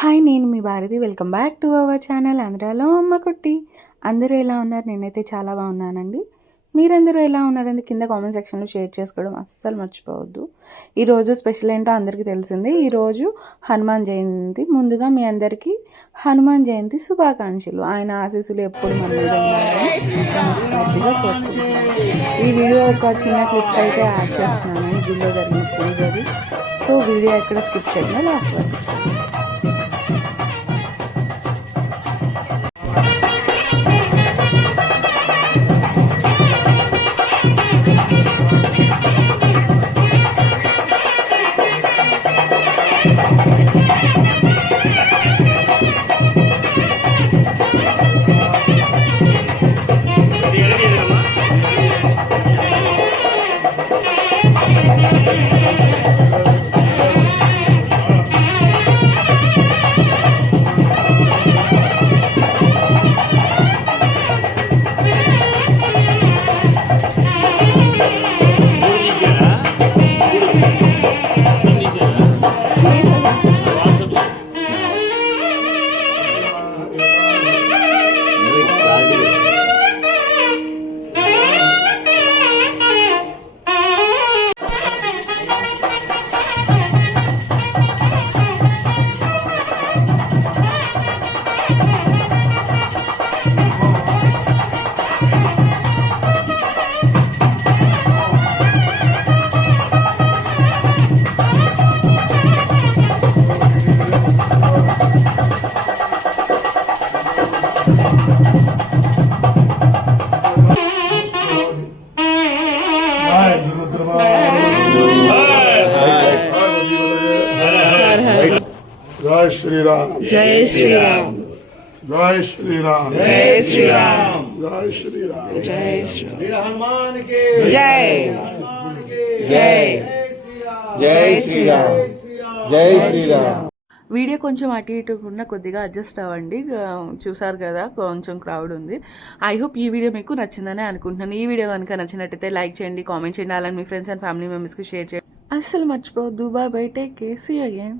Hi, నేను మీ Bharati. Welcome back to our channel ఆంధ్రాలో అమ్మ కుట్టి. అందరూ ఎలా ఉన్నారు? నేనైతే చాలా బాగున్నానండి. మీరందరూ ఎలా ఉన్నారని కింద కామెంట్ సెక్షన్లో షేర్ చేసుకోవడం అస్సలు మర్చిపోవద్దు. ఈరోజు స్పెషల్ ఏంటో అందరికీ తెలిసిందే. ఈరోజు హనుమాన్ జయంతి. ముందుగా మీ అందరికీ హనుమాన్ జయంతి శుభాకాంక్షలు. ఆయన ఆశీస్సులు ఎప్పుడు మన మీద ఉండాలని మనస్ఫూర్తిగా కోరుకుంటున్నాను. ఈ వీడియో ఒక చిన్న క్లిప్స్ అయితే యాడ్ చేస్తున్నాను గుళ్ళో జరిగిన పూజది. సో వీడియో ఎక్కడ స్కిప్ చేయకుండా లాస్ట్ వరకు जय श्री राम जय श्री राम जय श्री राम जय श्री राम जय श्री राम जय श्री हनुमान के जय जय जय श्री राम जय श्री राम. వీడియో కొంచెం అటు ఇటు ఉన్న కొద్దిగా అడ్జస్ట్ అవ్వండి. చూసారు కదా, కొంచెం క్రౌడ్ ఉంది. ఐ హోప్ ఈ వీడియో మీకు నచ్చిందని అనుకుంటున్నాను. ఈ వీడియో కనుక నచ్చినట్టయితే లైక్ చేయండి, కామెంట్ చేయండి, అలానే మీ ఫ్రెండ్స్ అండ్ ఫ్యామిలీ మెంబర్స్కి షేర్ చేయండి. అస్సలు మర్చిపోవద్దు. Bye bye, take care, see you again.